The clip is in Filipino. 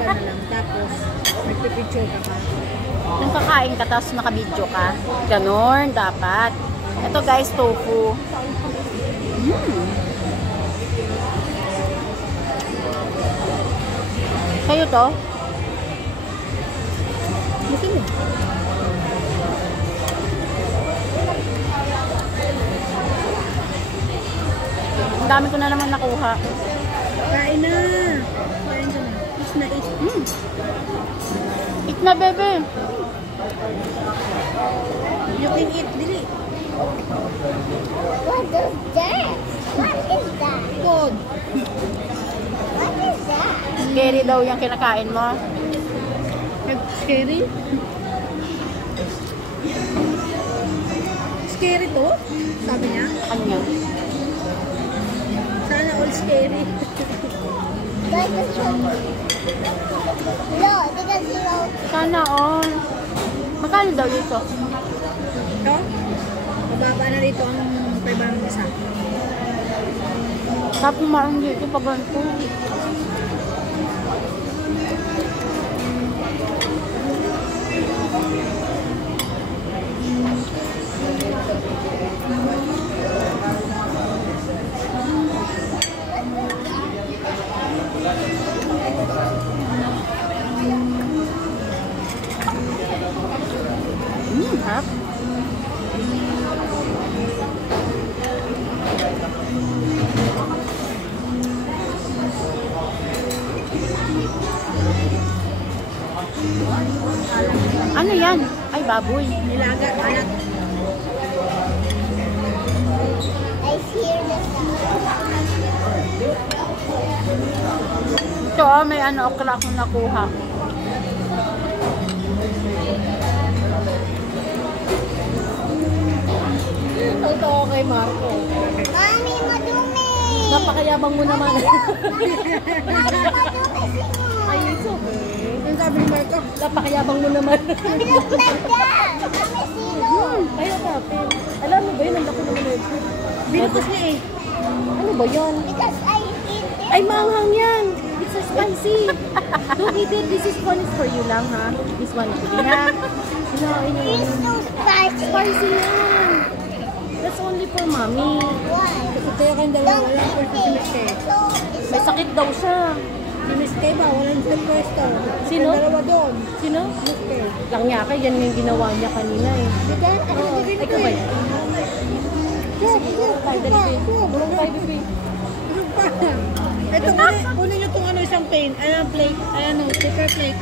ka na lang. Tapos, magpipicture ka pa. Kung kakain ka, tapos nakabidyo ka. Ganon, dapat. Ito guys, tofu. Sa'yo to? Gusto mo? Ang dami ko na naman nakuha. Kain na. Kain ka na. Is na eat. Eat na, bebe. You can eat, dili. What is that? What is that? Food. What is that? Scary daw yung kinakain mo. Scary? Scary to? Sabi niya. Ano yan? Sana all scary. Like this one. No, because you know. Sana all. Magkano daw dito? Ito? Mababa na dito ang 500 isa. Tapos marang dito pag ganito. Harap. Ano yan? Ay, baboy. Nilaga, alat. I hear the sound. Ito, may ano, okra akong nakuha. Ito kay Marco. Mami, madumi. Napakayabang mo naman. Mami, madumi si mo. Ay, it's okay. Ang sabi ni Marco. Napakayabang mo naman. Mami, look like that. Mami, sino? Kaya tapin. Alam mo ba yun? Ang laki naman ito. Binukos niya eh. Ano ba yun? Because I eat it. Ay, maanghang yan. It's so spicy. Don't eat it. This is one is for you lang, ha? This one is for you, ha? It's so spicy. Spicy yan. That's only for mommy. Why? Kasi kaya kayong dalawa walang pwesto si Miss Kay. So, it's May sakit daw siya. Si Miss Kay ba? Walang pwesto. Sino? Yung dalawa doon. Sino? Miss Kay. Lang niya ka. Yan yung ginawa niya kanina, eh. Diba? Ako na din Ikaw ba yan? Sige, tayo dali. Tulong tayo dali. Ito, kunin nyo itong ano, isang plate. Ayan, paper plate.